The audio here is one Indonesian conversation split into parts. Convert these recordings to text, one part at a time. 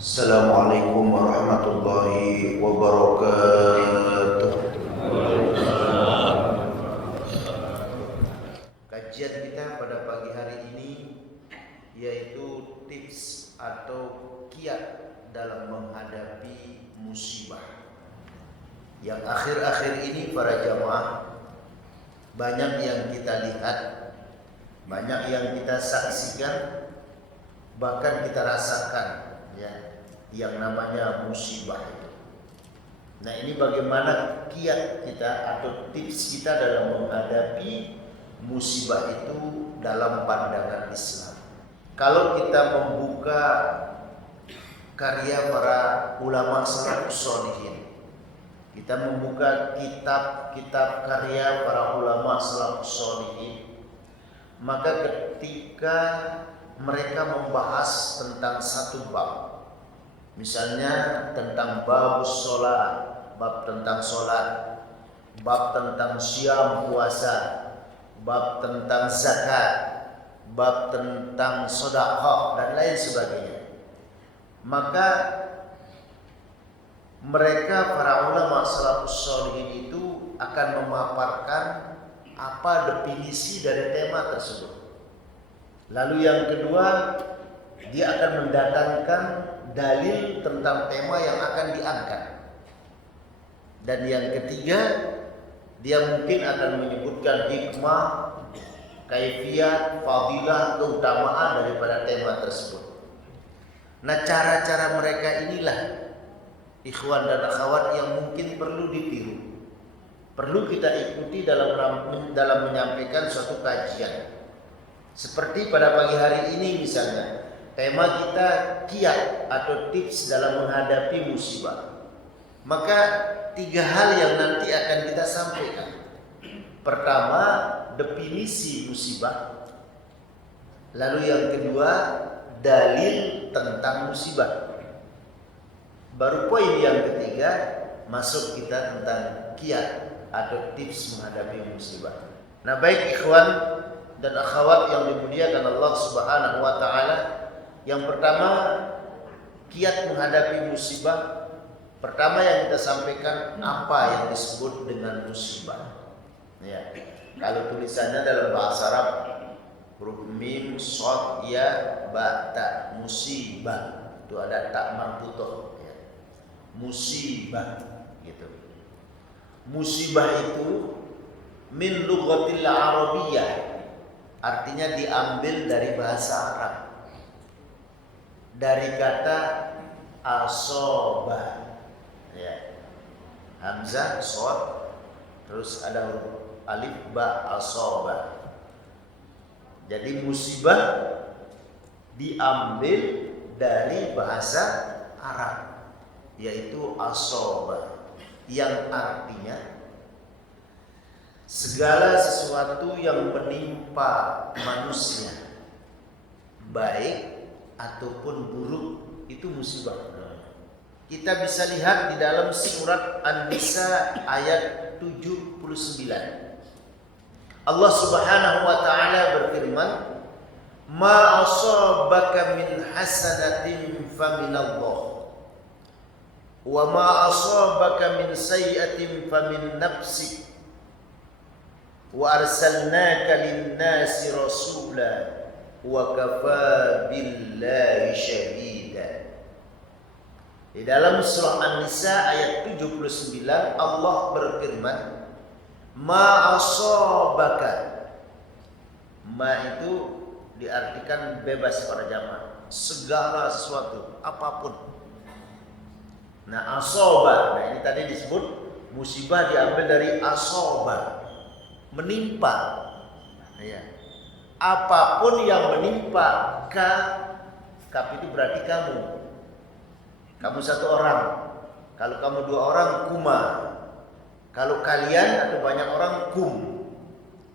Assalamualaikum warahmatullahi wabarakatuh. Kajian kita pada pagi hari ini yaitu tips atau kiat dalam menghadapi musibah. Yang akhir-akhir ini para jamaah banyak yang kita lihat, banyak yang kita saksikan, bahkan kita rasakan ya, yang namanya musibah itu. Nah, ini bagaimana kiat kita atau tips kita dalam menghadapi musibah itu dalam pandangan Islam. Kalau kita membuka karya para ulama salafus sholihin, kita membuka kitab-kitab karya para ulama salafus sholihin, maka ketika mereka membahas tentang satu bab, misalnya tentang bab sholat, bab tentang sholat, bab tentang syam puasa, bab tentang zakat, bab tentang sedekah dan lain sebagainya, maka mereka para ulama salafus sholihin itu akan memaparkan apa definisi dari tema tersebut. Lalu yang kedua, dia akan mendatangkan dalil tentang tema yang akan diangkat. Dan yang ketiga, dia mungkin akan menyebutkan hikmah, kaifiyat, fadilah, keutamaan daripada tema tersebut. Nah, cara-cara mereka inilah ikhwan dan akhwat yang mungkin perlu ditiru. Perlu kita ikuti dalam menyampaikan suatu kajian. Seperti pada pagi hari ini misalnya, tema kita kiat atau tips dalam menghadapi musibah. Maka 3 hal yang nanti akan kita sampaikan. Pertama, definisi musibah. Lalu yang kedua, dalil tentang musibah. Baru poin yang ketiga, masuk kita tentang kiat atau tips menghadapi musibah. Nah, baik ikhwan dan akhwat yang dimuliakan Allah Subhanahu wa taala, yang pertama kiat menghadapi musibah. Pertama yang kita sampaikan, apa yang disebut dengan musibah. Ya. Kalau tulisannya dalam bahasa Arab huruf mim, shad, ya, ba, ta, musibah. Itu ada tak marbutoh ya. Musibah gitu. Musibah itu min lughatil arabiyyah, artinya diambil dari bahasa Arab, dari kata asobah ya. Hamzah, shad, terus ada huruf alif, ba, asobah. Jadi musibah diambil dari bahasa Arab, yaitu asobah, yang artinya segala sesuatu yang menimpa manusia, baik ataupun buruk, itu musibah. Kita bisa lihat di dalam surat An-Nisa ayat 79. Allah Subhanahu wa taala berfirman, "Ma asabaka min hasanatin faminallah, wa ma asabaka min sayyi'atin famin nafsik. Wa arsalnaka lin-nasi rasula wa kafa billahi syahida." Di dalam surah An-Nisa ayat 79 Allah berfirman, ma asabaka. Ma itu diartikan bebas para jamaah, segala sesuatu, apapun. Nah, asaba, nah ini tadi disebut musibah diambil dari asaba, menimpa ya. Apapun yang menimpa kaf itu berarti kamu satu orang, kalau kamu 2 orang kuma, kalau kalian atau banyak orang kum.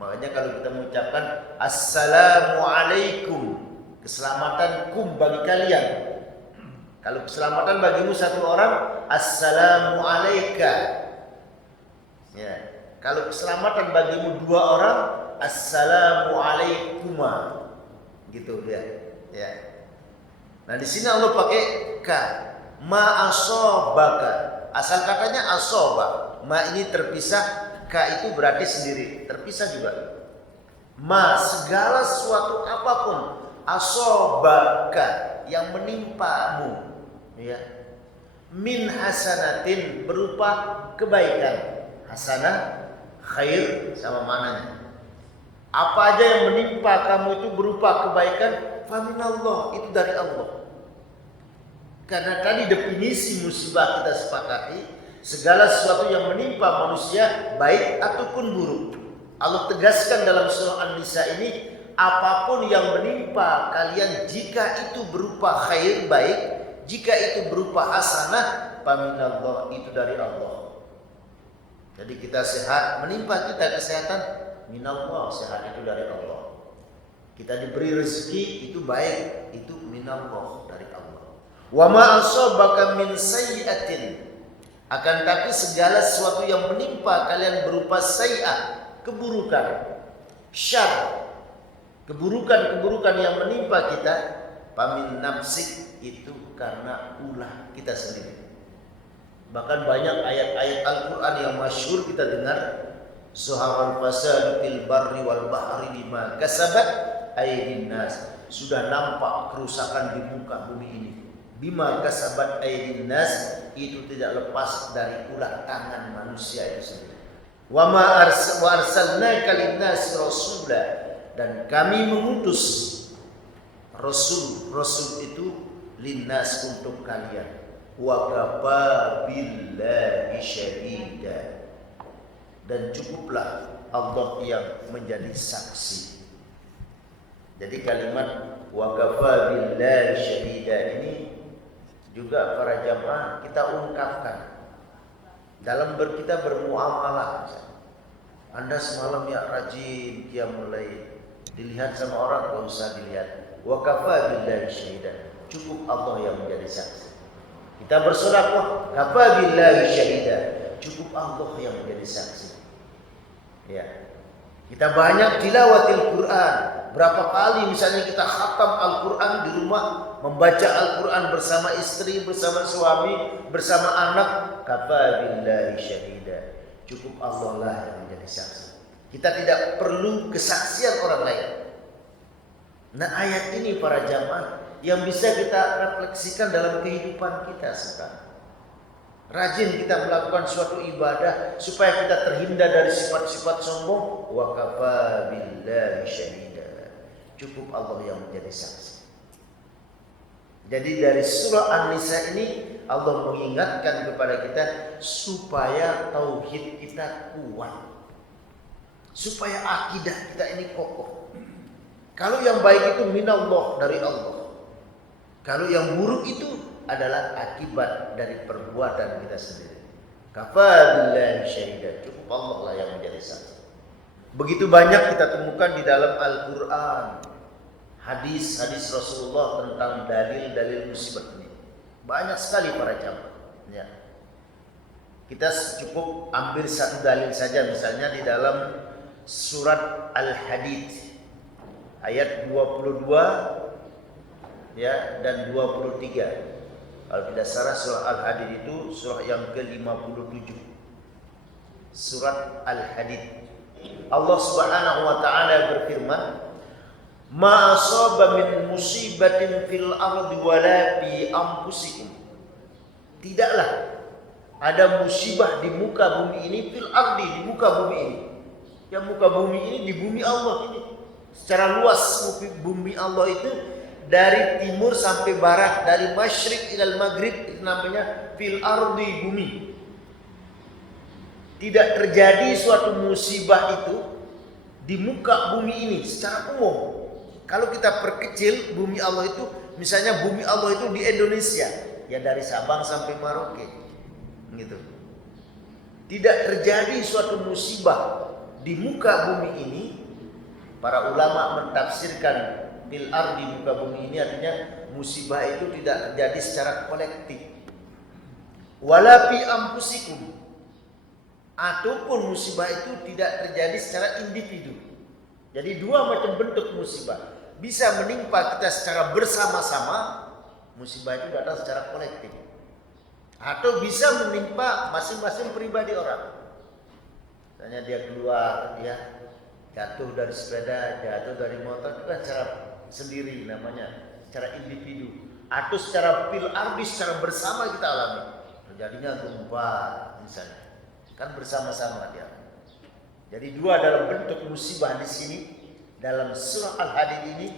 Makanya kalau kita mengucapkan assalamualaikum, keselamatan kum bagi kalian. Kalau keselamatan bagimu 1 orang, assalamualaika ya. Kalau keselamatan bagimu 2 orang, assalamualaikuma, gitu ya. Ya. Nah di sini Allah pakai ka. Ma asobaka. Asal katanya asoba. Ma ini terpisah, ka itu berarti sendiri, terpisah juga. Ma segala sesuatu apapun asobaka yang menimpamu, ya. Min hasanatin berupa kebaikan. Hasanah khair sama mananya. Apa aja yang menimpa kamu itu berupa kebaikan, faminallah, itu dari Allah. Karena tadi definisi musibah kita sepakati, segala sesuatu yang menimpa manusia baik ataupun buruk. Allah tegaskan dalam surah An-Nisa ini, apapun yang menimpa kalian, jika itu berupa khair baik, jika itu berupa hasanah, faminallah, itu dari Allah. Jadi kita sehat, menimpa kita kesehatan, minallah, sehat itu dari Allah. Kita diberi rezeki, itu baik, itu minallah, dari Allah. Wa ma asabaka min sayyi'atin, akan tapi segala sesuatu yang menimpa kalian berupa sayyi'ah, keburukan, syarr, keburukan-keburukan yang menimpa kita, pamin nafsik, itu karena ulah kita sendiri. Bahkan banyak ayat-ayat Al-Quran yang masyhur kita dengar, zuharal fasadu fil barri wal bahri bima kasabat aydin nas, sudah nampak kerusakan di muka bumi ini. Bima kasabat aydin nas, itu tidak lepas dari ulah tangan manusia itu sendiri. Wa ma arsalnaka lin-nasi rasula, dan kami mengutus rasul. Rasul itu linnas, untuk kalian. Wa kafa billahi syahida, dan cukuplah Allah yang menjadi saksi. Jadi kalimat wa kafa billahi syahida ini juga para jamaah kita ungkapkan dalam kita bermuamalah. Anda semalam ya rajin qiyamul lail, dilihat sama orang enggak usah dilihat. Wa kafa billahi syahida, cukup Allah yang menjadi saksi. Kita bersedekah, kafa billahi syahida, cukup Allah yang menjadi saksi. Ya. Kita banyak tilawatil Quran. Berapa kali misalnya kita khatam Al-Quran di rumah, membaca Al-Quran bersama istri, bersama suami, bersama anak, kafa billahi syahida, cukup Allah lah yang menjadi saksi. Kita tidak perlu kesaksian orang lain. Nah ayat ini para jamaah yang bisa kita refleksikan dalam kehidupan kita sekarang. Rajin kita melakukan suatu ibadah supaya kita terhindar dari sifat-sifat sombong. Wa kafa billahi syahida, cukup Allah yang menjadi saksi. Jadi dari surah An-Nisa ini Allah mengingatkan kepada kita supaya tauhid kita kuat, supaya akidah kita ini kokoh. Kalau yang baik itu minallah, dari Allah. Kalau yang buruk itu adalah akibat dari perbuatan kita sendiri. Kafa billahi syahida, cukup Allah lah yang menjadi saksi. Begitu banyak kita temukan di dalam Al-Quran, hadis-hadis Rasulullah tentang dalil-dalil musibah ini. Banyak sekali para jamaah. Ya. Kita cukup ambil satu dalil saja, misalnya di dalam surat Al-Hadid ayat 22 ya dan 23. Kalau tidak salah surah Al-Hadid itu surah yang ke-57. Surat Al-Hadid. Allah Subhanahu wa taala berfirman, "Ma asaba min musibatin fil ardi wala fi anfusikum." Tidaklah ada musibah di muka bumi ini, fil ardi, di muka bumi ini. Yang muka bumi ini di bumi Allah ini. Secara luas bumi Allah itu dari timur sampai barat, dari masyrik ilal maghrib, itu namanya fil ardi, bumi. Tidak terjadi suatu musibah itu di muka bumi ini secara umum. Kalau kita perkecil bumi Allah itu, misalnya bumi Allah itu di Indonesia, ya dari Sabang sampai Merauke, gitu. Tidak terjadi suatu musibah di muka bumi ini. Para ulama mentafsirkan fil ardi, muka bumi ini, artinya musibah itu tidak terjadi secara kolektif. Wala fi anfusikum, ataupun musibah itu tidak terjadi secara individu. Jadi dua macam bentuk musibah. Bisa menimpa kita secara bersama-sama, Musibah itu datang secara kolektif atau bisa menimpa masing-masing pribadi orang. Misalnya dia keluar, ya jatuh dari sepeda, jatuh dari motor, itu kan secara sendiri namanya, secara individu. Atau secara fil ardi, secara bersama kita alami. Terjadinya gempa misalnya, kan bersama-sama dia. Jadi dua dalam bentuk musibah di sini dalam surah Al-Hadid ini.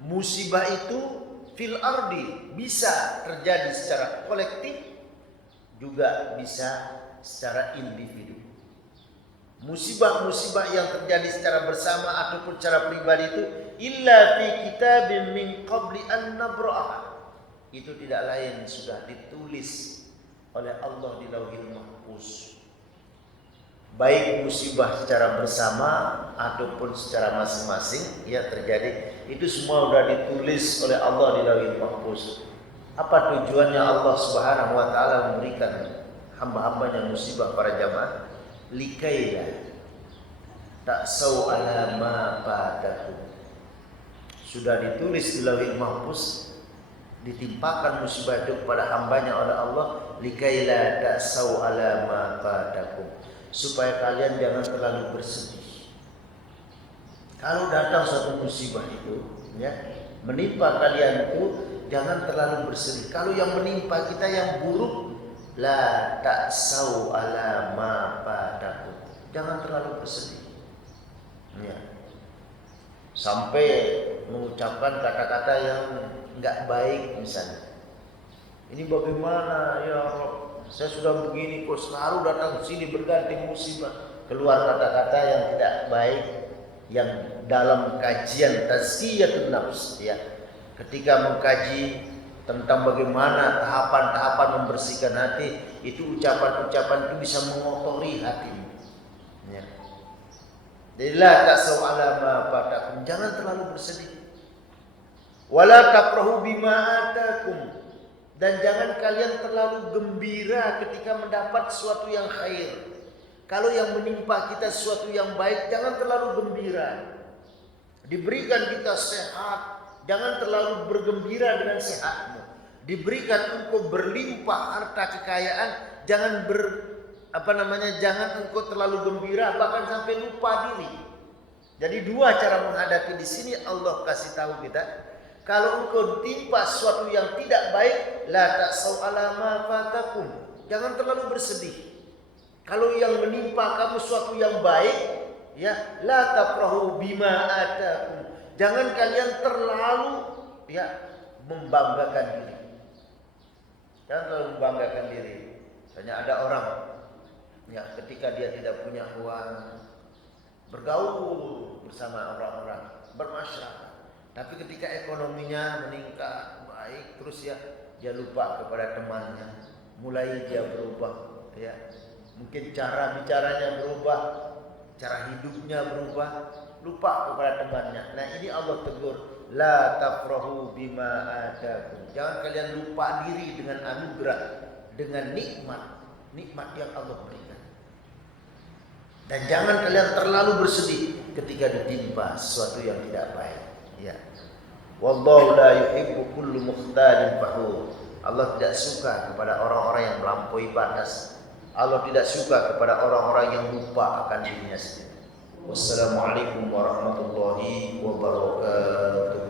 Musibah itu fil ardi bisa terjadi secara kolektif, juga bisa secara individu. Musibah-musibah yang terjadi secara bersama ataupun secara pribadi itu illa fi kitabim min qabli an nabra'ah. Itu tidak lain sudah ditulis oleh Allah di Lauhil Mahfuz. Baik musibah secara bersama ataupun secara masing-masing ya terjadi, itu semua sudah ditulis oleh Allah di Lauhil Mahfuz. Apa tujuannya Allah Subhanahu wa taala memberikan hamba-hambanya musibah para jamaah? Likaila ta'sau ala ma fatakum. Sudah ditulis di Lauhil Mahfuz, ditimpakan musibah itu kepada hambanya oleh Allah, likaila ta'sau ala ma fatakum, supaya kalian jangan terlalu bersedih. Kalau datang suatu musibah itu ya menimpa kalian itu, jangan terlalu bersedih. Kalau yang menimpa kita yang buruk, la ta'sau ala ma fatakum, jangan terlalu bersedih. Ya. Sampai mengucapkan kata-kata yang enggak baik misalnya. Ini bagaimana ya Allah? Saya sudah begini kok selalu datang ke sini berganti musibah. Keluar kata-kata yang tidak baik yang dalam kajian tazkiyatun nafs ya. Ketika mengkaji tentang bagaimana tahapan-tahapan membersihkan hati, itu ucapan-ucapan itu bisa mengotori hatimu. Ya. Jadi la ta'sau ala ma fatakum, jangan terlalu bersedih. Wala tafrahu bima atakum, dan jangan kalian terlalu gembira ketika mendapat sesuatu yang khair. Kalau yang menimpa kita sesuatu yang baik, jangan terlalu gembira. Diberikan kita sehat, jangan terlalu bergembira dengan sehatmu. Diberikan engkau berlimpah harta kekayaan, jangan jangan engkau terlalu gembira bahkan sampai lupa diri. Jadi dua cara menghadapi di sini Allah kasih tahu kita. Kalau engkau ditimpa sesuatu yang tidak baik, la ta'sau ala ma fatakum, jangan terlalu bersedih. Kalau yang menimpa kamu sesuatu yang baik, ya la tafrahu bima atakum, jangan kalian terlalu ya membanggakan diri. Jangan terlalu membanggakan diri. Misalnya ada orang ya ketika dia tidak punya uang, bergaul bersama orang-orang, bermasyarakat. Tapi ketika ekonominya meningkat baik, terus ya dia lupa kepada temannya, mulai dia berubah, ya mungkin cara bicaranya berubah, cara hidupnya berubah, lupa kepada temannya. Nah ini Allah tegur, la tafrahu bima atakum, jangan kalian lupa diri dengan anugerah, dengan nikmat yang Allah berikan. Dan jangan kalian terlalu bersedih ketika ditimpa sesuatu yang tidak baik. Ya. Wallahu la yuhibbu kullu mukhtalin fakhur. Allah tidak suka kepada orang-orang yang melampaui batas. Allah tidak suka kepada orang-orang yang lupa akan dirinya sendiri. Wassalamualaikum warahmatullahi wabarakatuh.